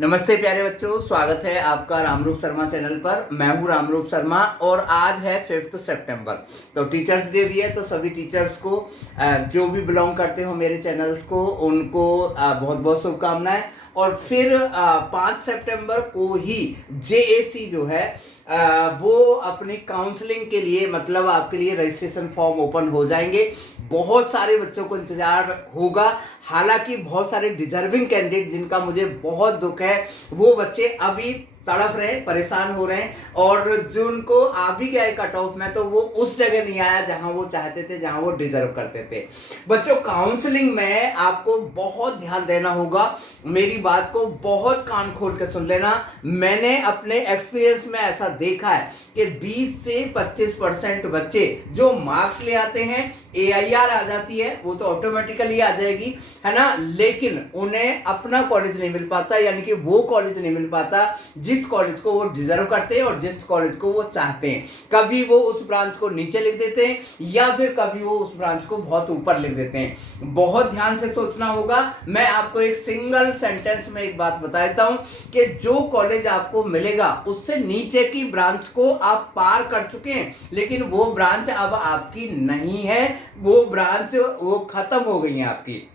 नमस्ते प्यारे बच्चों, स्वागत है आपका रामरूप शर्मा चैनल पर। मैं हूं रामरूप शर्मा और आज है 5 सितंबर। तो टीचर्स डे भी है, तो सभी टीचर्स को जो भी बिलोंग करते हो मेरे चैनल्स को, उनको बहुत बहुत शुभकामनाएं। और फिर 5 सितंबर को ही जेएसी जो है वो अपनी काउंसलिंग के लिए, मतलब आपके लिए रजिस्ट्रेशन फॉर्म ओपन हो जाएंगे। बहुत सारे बच्चों को इंतजार होगा। हालांकि बहुत सारे डिजर्विंग कैंडिडेट जिनका मुझे बहुत दुख है, वो बच्चे अभी तड़प रहे, परेशान हो रहे हैं। और जो उनको आ भी गया है कट ऑफ में, तो वो उस जगह नहीं आया जहां वो चाहते थे, जहां वो डिजर्व करते थे। बच्चों, काउंसलिंग में आपको बहुत ध्यान देना होगा। मेरी बात को बहुत कान खोल के सुन लेना। मैंने अपने एक्सपीरियंस में ऐसा देखा है कि 20 से 25% बच्चे जो मार्क्स ले आते हैं, AIR आ जाती है, वो तो ऑटोमेटिकली आ जाएगी, है ना, लेकिन उन्हें अपना कॉलेज नहीं मिल पाता, यानी कि वो कॉलेज नहीं मिल पाता जिस कॉलेज को वो डिजर्व करते हैं और जिस कॉलेज को वो चाहते हैं। कभी वो उस ब्रांच को नीचे लिख देते हैं या फिर कभी वो उस ब्रांच को बहुत ऊपर लिख देते हैं। बहुत ध्यान से सोचना होगा। मैं आपको एक सिंगल सेंटेंस में एक बात बता देता हूं कि जो कॉलेज आपको मिलेगा उससे नीचे की ब्रांच को आप पार कर चुके हैं, लेकिन वो ब्रांच अब आपकी नहीं है, वो ब्रांच वो खत्म हो गई है आपकी।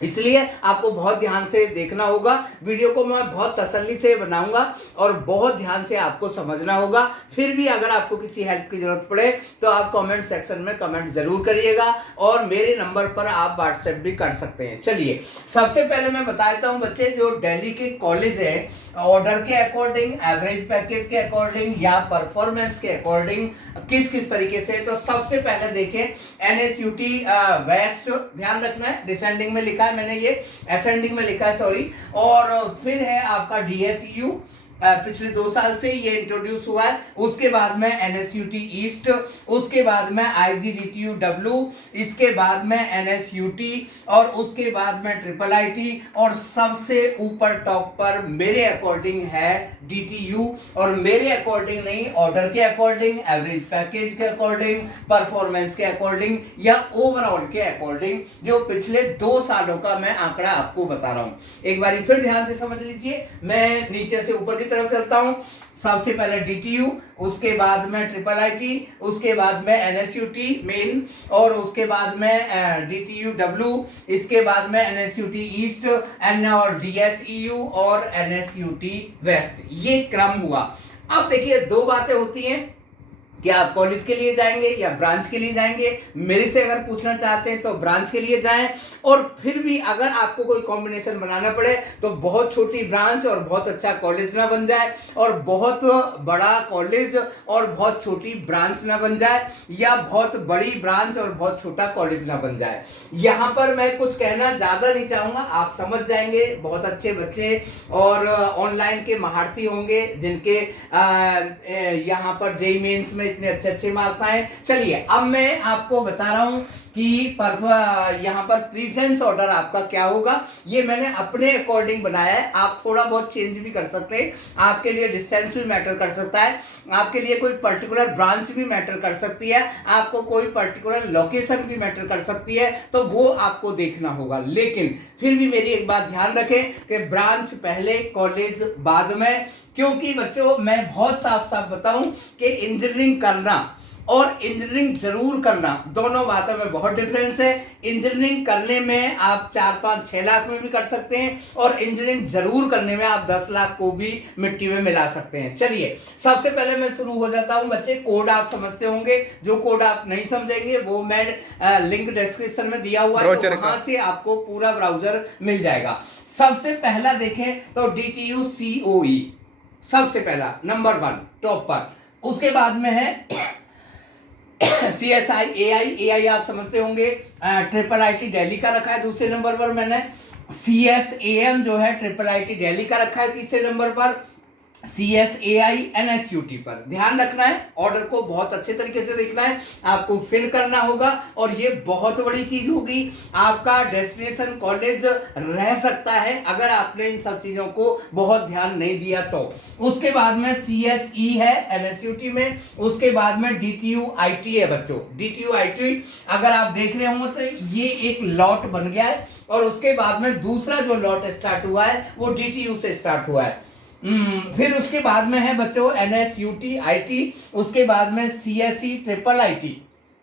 इसलिए आपको बहुत ध्यान से देखना होगा। वीडियो को मैं बहुत तसल्ली से बनाऊंगा और बहुत ध्यान से आपको समझना होगा। फिर भी अगर आपको किसी हेल्प की जरूरत पड़े तो आप कमेंट सेक्शन में कमेंट जरूर करिएगा और मेरे नंबर पर आप व्हाट्सएप भी कर सकते हैं। चलिए, सबसे पहले मैं बता देता हूं बच्चे, जो दिल्ली के कॉलेज है, ऑर्डर के अकॉर्डिंग, एवरेज पैकेज के अकॉर्डिंग या परफॉर्मेंस के अकॉर्डिंग किस किस तरीके से। तो सबसे पहले देखें, NSUT वेस्ट, ध्यान रखना है, डिसेंडिंग में लिखा है मैंने, ये असेंडिंग में लिखा है, सॉरी। और फिर है आपका DSU, पिछले 2 साल से ये इंट्रोड्यूस हुआ है। उसके बाद में NSUT ईस्ट, उसके बाद में IGDTU, इसके बाद में NSUT और उसके बाद में IIIT और सबसे ऊपर टॉप पर मेरे अकॉर्डिंग है DTU। और मेरे अकॉर्डिंग नहीं, ऑर्डर के अकॉर्डिंग, एवरेज पैकेज के अकॉर्डिंग, परफॉर्मेंस के अकॉर्डिंग या ओवरऑल के अकॉर्डिंग, जो पिछले 2 सालों का मैं आंकड़ा आपको बता रहा हूं। एक बार फिर ध्यान से समझ लीजिए। मैं नीचे से ऊपर की तरफ चलता हूं। सबसे पहले DTU, उसके बाद में IIIT, उसके बाद में NSUT मेन, और उसके बाद में DTU, इसके बाद में NSUT ईस्ट और DSEU और NSUT वेस्ट। ये क्रम हुआ। अब देखिए, 2 बातें होती हैं कि आप कॉलेज के लिए जाएंगे या ब्रांच के लिए जाएंगे। मेरे से अगर पूछना चाहते हैं तो ब्रांच के लिए जाएं। और फिर भी अगर आपको कोई कॉम्बिनेशन बनाना पड़े तो बहुत छोटी ब्रांच और बहुत अच्छा कॉलेज ना बन जाए, और बहुत बड़ा कॉलेज और बहुत छोटी ब्रांच ना बन जाए, या बहुत बड़ी ब्रांच और बहुत छोटा कॉलेज ना बन जाए। यहां पर मैं कुछ कहना ज्यादा नहीं चाहूंगा, आप समझ जाएंगे। बहुत अच्छे बच्चे और ऑनलाइन के महारथी होंगे जिनके यहां पर जेईई मेंस में इतने अच्छे अच्छे मार्क्स आए। चलिए, अब मैं आपको बता रहा हूं कि यहाँ पर प्रीफरेंस ऑर्डर आपका क्या होगा। ये मैंने अपने अकॉर्डिंग बनाया है, आप थोड़ा बहुत चेंज भी कर सकते हैं। आपके लिए डिस्टेंस भी मैटर कर सकता है, आपके लिए कोई पर्टिकुलर ब्रांच भी मैटर कर सकती है, आपको कोई पर्टिकुलर लोकेशन भी मैटर कर सकती है, तो वो आपको देखना होगा। लेकिन फिर भी मेरी एक बात ध्यान रखें कि ब्रांच पहले, कॉलेज बाद में। क्योंकि बच्चों, मैं बहुत साफ साफ बताऊं कि इंजीनियरिंग करना और इंजीनियरिंग जरूर करना, दोनों बातों में बहुत डिफरेंस है। इंजीनियरिंग करने में आप 4, 5, 6 लाख में भी कर सकते हैं, और इंजीनियरिंग जरूर करने में आप 10 लाख को भी मिट्टी में मिला सकते हैं। चलिए, सबसे पहले मैं शुरू हो जाता हूं बच्चे। कोड आप समझते होंगे, जो कोड आप नहीं समझेंगे वो मैं लिंक डिस्क्रिप्शन में दिया हुआ है, तो वहां से आपको पूरा ब्राउजर मिल जाएगा। सबसे पहला देखें तो DTU COE, सबसे पहला नंबर 1 टॉप पर। उसके बाद में है CSI AI आप समझते होंगे। IIIT दिल्ली का रखा है दूसरे नंबर पर मैंने। CSAM जो है IIIT दिल्ली का रखा है तीसरे नंबर पर। CSAI NSUT पर ध्यान रखना है। ऑर्डर को बहुत अच्छे तरीके से देखना है, आपको फिल करना होगा और ये बहुत बड़ी चीज होगी। आपका डेस्टिनेशन कॉलेज रह सकता है अगर आपने इन सब चीजों को बहुत ध्यान नहीं दिया तो। उसके बाद में CSE है NSUT में, उसके बाद में DTU IT है बच्चों। DTU IT अगर आप देख रहे हो तो ये एक लॉट बन गया है और उसके बाद में दूसरा जो लॉट स्टार्ट हुआ है वो DTU से स्टार्ट हुआ है। फिर उसके बाद में है बच्चों NSUT IT, उसके बाद में CSE IIIT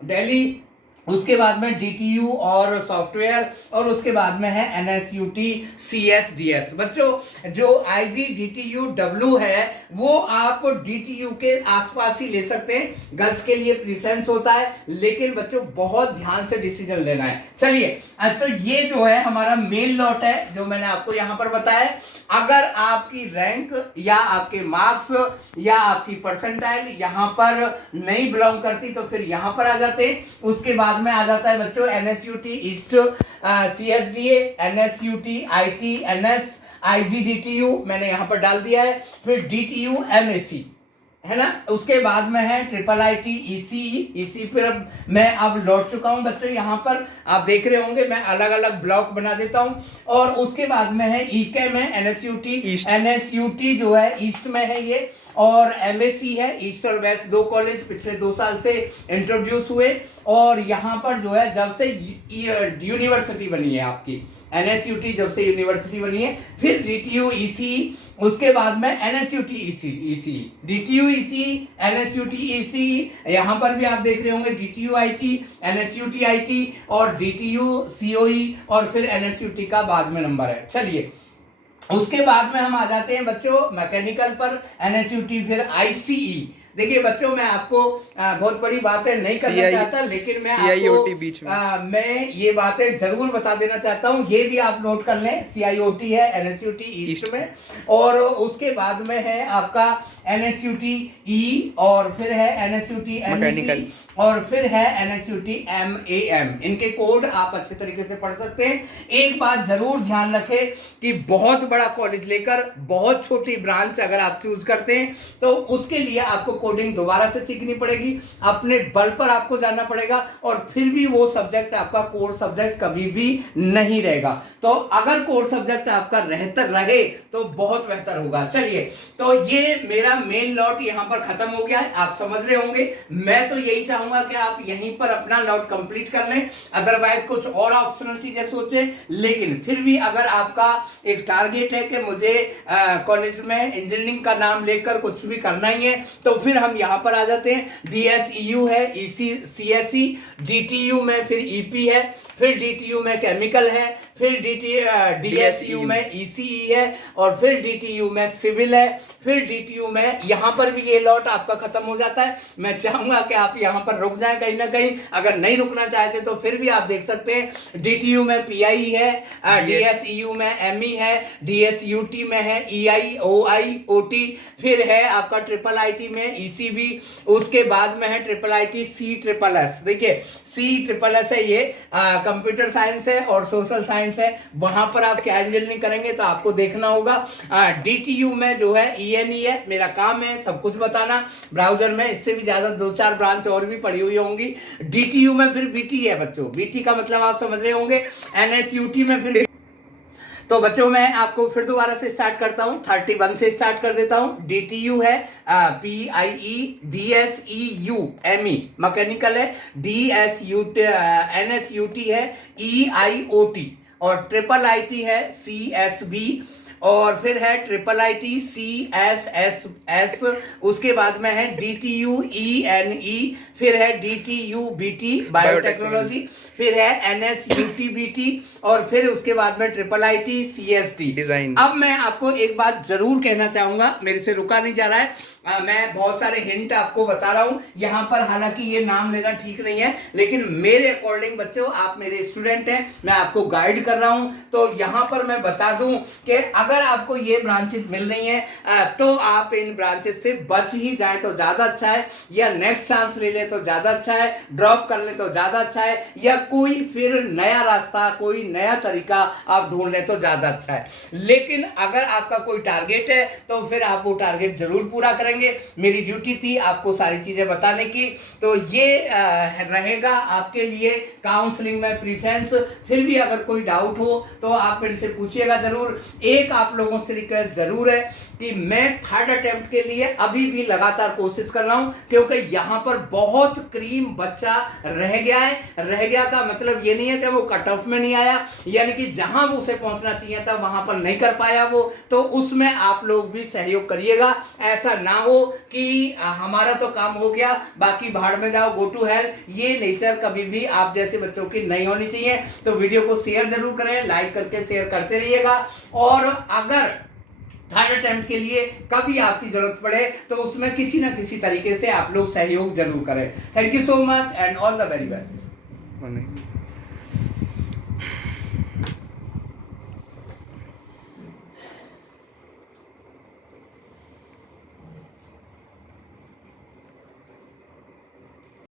दिल्ली, उसके बाद में DTU और सॉफ्टवेयर, और उसके बाद में है NSUT CSDS। बच्चों जो IGDTU है वो आप DTU के आसपास ही ले सकते हैं। गर्ल्स के लिए प्रीफरेंस होता है, लेकिन बच्चों बहुत ध्यान से डिसीजन लेना है। चलिए तो ये जो है हमारा मेन लॉट है जो मैंने आपको यहां पर बताया। अगर आपकी रैंक या आपके मार्क्स या आपकी परसेंटाइल यहां पर नहीं बिलोंग करती तो फिर यहां पर आ जाते हैं। उसके बाद में आ जाता है बच्चों NSUT east, CSDA, NSUT IT, NS, IGDTU मैंने यहां पर डाल दिया है। फिर DTU MAC है ना। उसके बाद में है IIIT ECE पर मैं अब लौट चुका हूं बच्चों। यहाँ पर आप देख रहे होंगे मैं अलग अलग ब्लॉक बना देता हूं। और उसके बाद में है EK में NSUT जो है ईस्ट में है ये, और MAC है ईस्ट और वेस्ट, दो कॉलेज पिछले 2 साल से इंट्रोड्यूस हुए। और यहाँ पर जो है जब से यूनिवर्सिटी बनी है आपकी NSUT जब से यूनिवर्सिटी बनी है, फिर DTU ECE, उसके बाद में NSUT ECE, DTU ECE, NSUT ECE, यहाँ पर भी आप देख रहे होंगे DTU IT, NSUT IT और DTU COE, और फिर NSUT का बाद में नंबर है। चलिए उसके बाद में हम आ जाते हैं बच्चों मैकेनिकल पर NSUT, फिर ICE। देखिए बच्चों मैं आपको बहुत बड़ी बातें नहीं करना चाहता, लेकिन मैं आपको बीच में मैं ये बातें जरूर बता देना चाहता हूँ। ये भी आप नोट कर लें, CIOT है NSUT ईस्ट में, और उसके बाद में है आपका NSUT E, और फिर है NSUT MEC, और फिर है NSUT MAM। इनके कोड आप अच्छे तरीके से पढ़ सकते हैं। एक बात जरूर ध्यान रखें कि बहुत बड़ा कॉलेज लेकर बहुत छोटी ब्रांच अगर आप चूज करते हैं तो उसके लिए आपको कोडिंग दोबारा से सीखनी पड़ेगी, अपने बल पर आपको जाना पड़ेगा, और फिर भी वो सब्जेक्ट आपका कोर सब्जेक्ट कभी भी नहीं रहेगा। तो अगर कोर सब्जेक्ट आपका रहे तो बहुत बेहतर होगा। चलिए तो ये मेरा मेन लॉट यहाँ पर खत्म हो गया है, आप समझ रहे होंगे। मैं तो यही चाहूंगा कि आप यहीं पर अपना लॉट कंप्लीट कर लें, अदरवाइज कुछ और ऑप्शनल चीजें सोचें। लेकिन फिर भी अगर आपका एक टारगेट है कि मुझे कॉलेज में इंजीनियरिंग का नाम लेकर कुछ भी करना ही है, तो फिर हम यहाँ पर आ जाते हैं। DSEU है, CSE, DTU में फिर EP है, फिर DTU में केमिकल है, फिर DSU में ECE है, और फिर DTU में सिविल है, फिर DTU में यहाँ पर भी ये लॉट आपका खत्म हो जाता है। मैं चाहूंगा कि आप यहाँ पर रुक जाएं कहीं ना कहीं, अगर नहीं रुकना चाहते तो फिर भी आप देख सकते हैं। DTU में PI है, DSEU में ME है, DSUT में है EI OI OT, फिर है आपका IIIT में ECB, उसके बाद में है IIIT CSSS। देखिए CSSS है ये कंप्यूटर साइंस है और सोशल साइंस है, वहां पर आप क्या इंजीनियरिंग करेंगे तो आपको देखना होगा। DTU में जो है ENE है, मेरा काम है सब कुछ बताना ब्राउजर में, इससे भी ज्यादा 2-4 ब्रांच और भी पड़ी हुई होंगी। DTU में फिर BT है बच्चों, BT का मतलब आप समझ रहे होंगे। NSUT में फिर, तो बच्चों मैं आपको फिर दोबारा से स्टार्ट करता हूं, 31 से स्टार्ट कर देता हूं। DTU है PIE, DSEU ME मैकेनिकल है, NSUT है EIOT, और IIIT है CSB, और फिर है IIIT CSSS, उसके बाद में है DTU ENE, फिर है DTU BT बायोटेक्नोलॉजी, फिर है NSUT BT, और फिर उसके बाद में IIIT CST डिजाइन। अब मैं आपको एक बात जरूर कहना चाहूंगा, मेरे से रुका नहीं जा रहा है, मैं बहुत सारे हिंट आपको बता रहा हूं यहां पर, हालांकि ये नाम लेना ठीक नहीं है, लेकिन मेरे अकॉर्डिंग बच्चों आप मेरे स्टूडेंट हैं, मैं आपको गाइड कर रहा हूं। तो यहां पर मैं बता दूं कि अगर आपको ये ब्रांचेस मिल रही हैं तो आप इन ब्रांचेस से बच ही जाए तो ज्यादा अच्छा है, या नेक्स्ट चांस ले ले तो ज्यादा अच्छा है, ड्रॉप कर ले तो ज्यादा अच्छा है, या कोई फिर नया रास्ता, कोई नया तरीका आप ढूंढ ले तो ज्यादा अच्छा है। लेकिन अगर आपका कोई टारगेट है तो फिर आप वो टारगेट जरूर पूरा करेंगे। मेरी ड्यूटी थी आपको सारी चीजें बताने की। तो ये रहेगा आपके लिए काउंसलिंग में प्रीफरेंस। फिर भी अगर कोई डाउट हो तो आप मेरे से पूछिएगा जरूर। एक आप लोगों से रिक्वेस्ट जरूर है कि मैं थर्ड अटेम्प्ट के लिए अभी भी लगातार कोशिश कर रहा हूं, क्योंकि यहां पर बहुत क्रीम बच्चा रह गया है। रह गया का मतलब ये नहीं है कि वो कट ऑफ में नहीं आया, यानी कि जहां वो उसे पहुंचना चाहिए था वहां पर नहीं कर पाया वो, तो उसमें आप लोग भी सहयोग करिएगा। ऐसा ना हो कि हमारा तो काम हो गया बाकी भाड़ में जाओ, गो टू हेल। ये नेचर कभी भी आप जैसे बच्चों की नहीं होनी चाहिए। तो वीडियो को शेयर जरूर करें, लाइक करके शेयर करते रहिएगा। और अगर थर्ड अटेम्प्ट के लिए कभी आपकी जरूरत पड़े तो उसमें किसी ना किसी तरीके से आप लोग सहयोग जरूर करें। Thank you so much and all the very best.